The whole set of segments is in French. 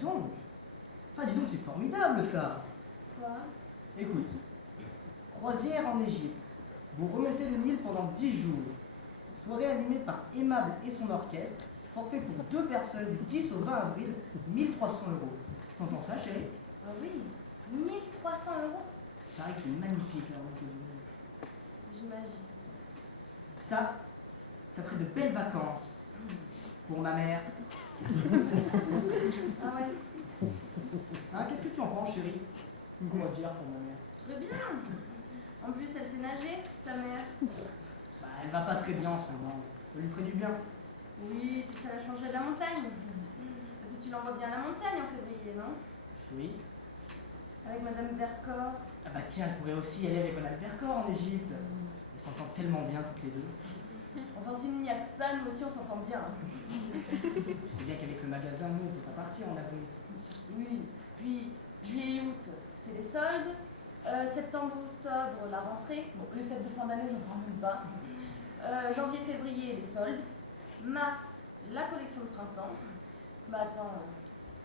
donc. Ah, dis donc, c'est formidable, ça. Quoi? Écoute, croisière en Égypte. Vous remontez le Nil pendant 10 jours. Soirée animée par Aimable et son orchestre. Forfait pour 2 personnes du 10 au 20 avril, 1300 euros. T'entends ça, chérie? Ah oui, 1300 euros. Il paraît que c'est magnifique, la route du Nil. J'imagine. Ça ferait de belles vacances. Pour ma mère. Ah ouais, Hein, qu'est-ce que tu en penses, chérie? Une croisière pour ma mère. très bien. En plus, elle sait nager, ta mère. Bah, elle va pas très bien en ce moment. Ça lui ferait du bien. Oui, puis ça la changerait de la montagne. Parce que tu l'envoies bien à la montagne en février, non? Oui. Avec Madame Vercors. Ah bah tiens, elle pourrait aussi aller avec Madame Vercors en Égypte. Elles s'entendent tellement bien toutes les deux. Enfin, s'il n'y a que ça, nous aussi on s'entend bien. Tu sais bien qu'avec le magasin, nous, on peut pas partir en avril. Oui, puis juillet et août, c'est les soldes. Septembre, octobre, la rentrée. Bon, les fêtes de fin d'année, j'en parle même pas. Janvier, février, les soldes. Mars, la collection de printemps. Bah attends,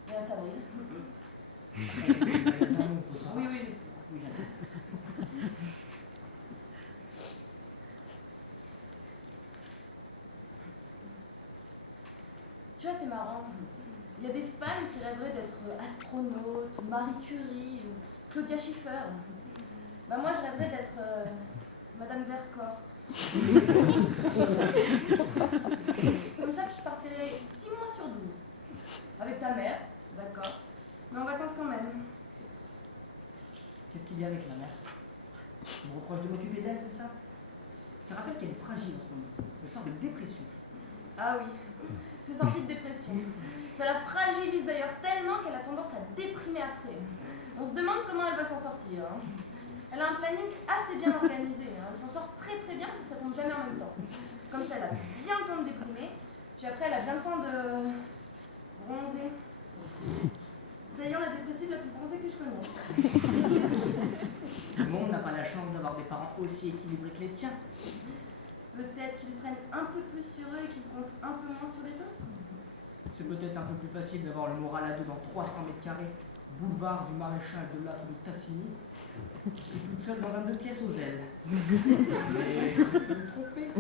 il reste avril. Avec le magasin, nous, on peut pas. Oui, oui, je sais. Oui, j'adore. Tu vois, c'est marrant. Il y a des fans qui rêveraient d'être astronautes, ou Marie Curie, ou Claudia Schiffer. Bah moi, je rêverais d'être Madame Vercors. Comme ça, je partirais 6 mois sur 12. Avec ta mère, d'accord. Mais en vacances quand même. Qu'est-ce qu'il y a avec la mère? Tu me reproches de m'occuper d'elle, c'est ça? Je te rappelle qu'elle est fragile en ce moment. Elle sort de dépression. Ah oui, c'est sorti de dépression. Ça la fragilise d'ailleurs tellement qu'elle a tendance à déprimer après. On se demande comment elle va s'en sortir. Hein. Elle a un planning assez bien organisé. Hein. Elle s'en sort très très bien parce que ça tombe jamais en même temps. Comme ça, elle a bien le temps de déprimer. Puis après, elle a bien le temps de bronzer. C'est d'ailleurs la dépressive la plus bronzée que je connaisse. Tout le monde n'a pas la chance d'avoir des parents aussi équilibrés que les tiens. Peut-être qu'ils prennent un peu plus sur eux et qu'ils comptent un peu moins sur les autres. C'est peut-être un peu plus facile d'avoir le moral à deux dans 300 mètres carrés, boulevard du Maréchal de l'Âtre de Tassigny, que toute seule dans un 2 pièces aux ailes. Mais je peux me tromper.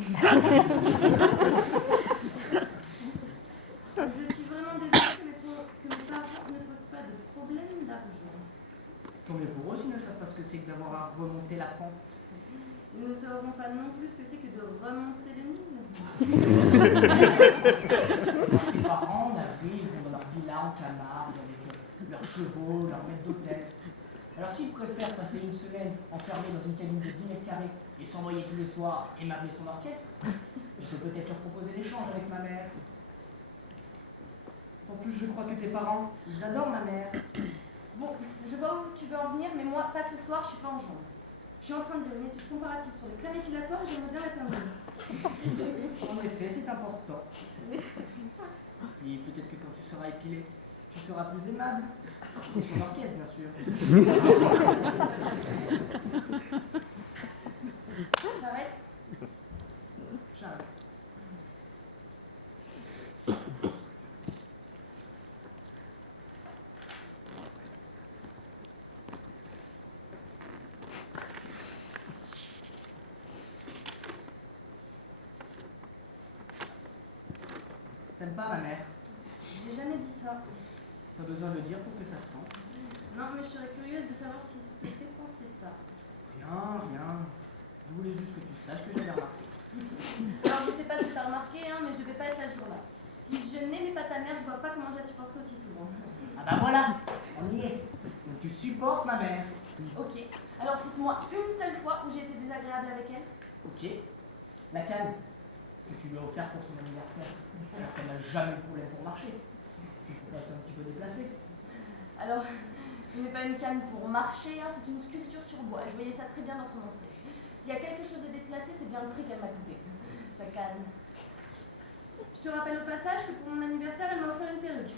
Je suis vraiment désolée que mes parents ne posent pas de problème d'argent. Tant mieux pour eux s'ils ne savent pas ce que c'est que d'avoir à remonter la pente. Ils ne sauront pas non plus ce que c'est que de remonter le Nil. Les parents, en avril, ils vont dans leur villa en Camargue avec leurs chevaux, leur maître d'hôtel. Alors s'ils préfèrent passer une semaine enfermés dans une cabine de 10 mètres carrés et s'envoyer tous les soirs Aimable et son orchestre, je peux peut-être leur proposer l'échange avec ma mère. En plus, je crois que tes parents, ils adorent ma mère. Bon, je vois où tu veux en venir, mais moi, pas ce soir, je suis pas en jambes. Je suis en train de lire une étude comparative sur les crèmes épilatoires et j'aimerais bien la terminer. En effet, c'est important. Et peut-être que quand tu seras épilé, tu seras plus aimable. Et son orchestre, bien sûr. J'arrête. J'arrête. T'aimes pas ma mère? J'ai jamais dit ça. Pas besoin de le dire pour que ça se sente. Non, mais je serais curieuse de savoir ce qui te fait penser ça. Rien. Je voulais juste que tu saches que j'avais remarqué. Alors, je sais pas si t'as remarqué, hein, mais je devais pas être là ce jour-là. Si je n'aimais pas ta mère, je vois pas comment je la supporterais aussi souvent. Ah bah voilà, on y est. Donc tu supportes ma mère. Ok, alors cite-moi une seule fois où j'ai été désagréable avec elle. Ok. La canne que tu lui as offerte pour son anniversaire. Alors qu'elle n'a jamais eu de problème pour marcher. Il faut passer un petit peu déplacé. Alors, ce n'est pas une canne pour marcher, hein, c'est une sculpture sur bois. Je voyais ça très bien dans son entrée. S'il y a quelque chose de déplacé, c'est bien le prix qu'elle m'a coûté. Sa canne. Je te rappelle au passage que pour mon anniversaire, elle m'a offert une perruque.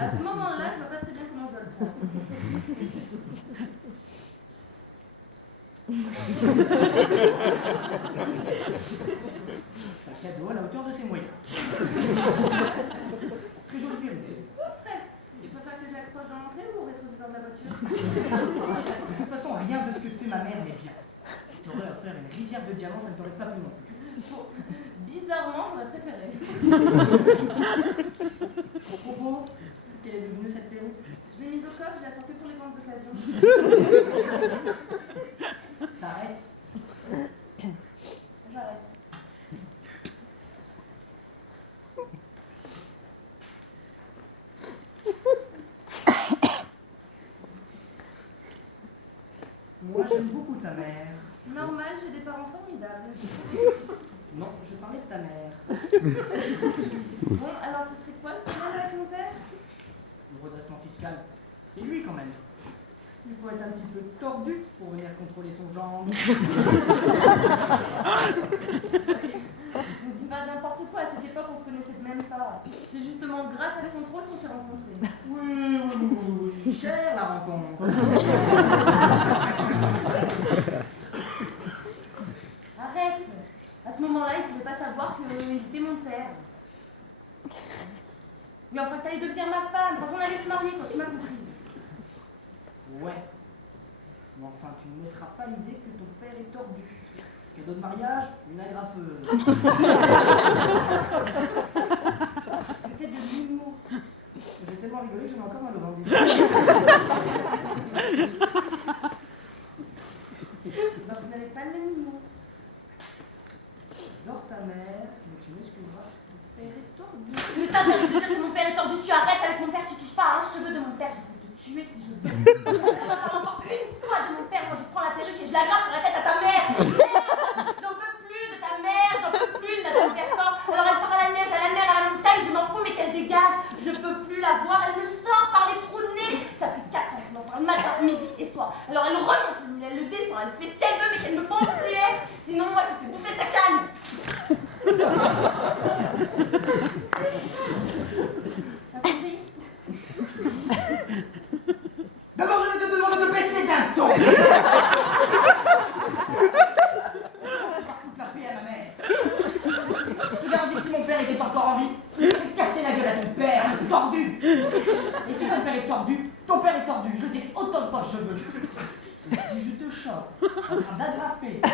À ce moment-là, je vois pas très bien comment je dois le prendre. C'est un cadeau à la hauteur de ses moyens. Très joli perruque. Très. Tu préfères que de la voiture. De toute façon, rien de ce que fait ma mère n'est bien. T'aurais offert une rivière de diamants, ça ne t'aurait pas plu non plus. Bon, bizarrement, j'aurais préféré. Au propos, qu'est-ce qu'elle est devenue cette perruque? Je l'ai mise au coffre, je la sors que pour les grandes occasions. T'arrêtes. J'arrête. Moi, j'aime beaucoup ta mère. Normal, j'ai des parents formidables. Non, je parlais de ta mère. Bon, alors ce serait quoi le problème avec mon père? Le redressement fiscal, c'est lui quand même. Il faut être un petit peu tordu pour venir contrôler son genre. Ne dis pas n'importe quoi, à cette époque on se connaissait même pas. C'est justement grâce à ce contrôle qu'on s'est rencontrés. Oui, cher la rencontre. Arrête! À ce moment-là, il pouvait pas savoir qu'il était mon père. Mais enfin, que t'allais devenir ma femme, quand on allait se marier, quand tu m'as comprise. Ouais. Mais enfin, tu ne mettras pas l'idée que ton père est tordu. Cadeau de mariage, une agrafeuse. C'était de l'humour. J'ai tellement rigolé que j'en ai encore mal au ventre. Bah, vous n'avez pas le même humour. J'adore ta mère, mais tu m'excuseras, ton père est tordu. Je t'interdis de dire que mon père est tordu, tu arrêtes avec mon père, tu touches pas à un cheveu de mon père, je peux te tuer si je veux. Tu vas parler encore une fois de mon père quand je prends la perruque et je l'aggrave sur la tête à ta mère. Merde, j'en peux plus de ta mère, j'en peux plus de Madame Bertor. Alors elle part à la neige, à la mer, à la montagne, je m'en fous mais qu'elle dégage. Je peux plus la voir, elle me sort par les trous de nez. Ça fait 4 ans qu'on en parle matin, midi et soir. Alors elle remonte le Nil, elle le descend, elle fait ce qu'elle veut mais qu'elle me pompe les lèvres. Sinon moi je fais bouffer sa canne. T'as compris? D'abord, je vais te demander de baisser d'un ton. Toute la paix à ma mère. Je te garantis que si mon père était encore en vie, il aurait cassé la gueule à ton père, tordu. Et si ton père est tordu, ton père est tordu. Je le dirai autant de fois que je veux. Et si je te chope en train d'agrafer, je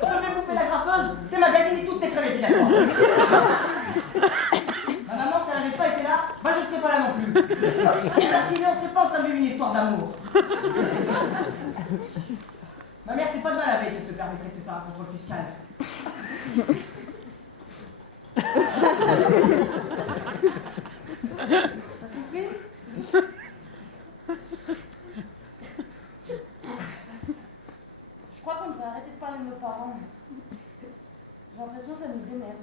te fais bouffer l'agrafeuse, tes magazines et toutes tes crevettes, d'accord. Ma maman, si elle n'avait pas été là, bah je ne serais pas là non plus. On ne s'est pas en train de vivre une histoire d'amour. Ma mère, c'est pas de mal avec qu'elle se permettrait de te faire un contrôle fiscal. T'as compris? Je crois qu'on devrait arrêter de parler de nos parents. J'ai l'impression que ça nous énerve.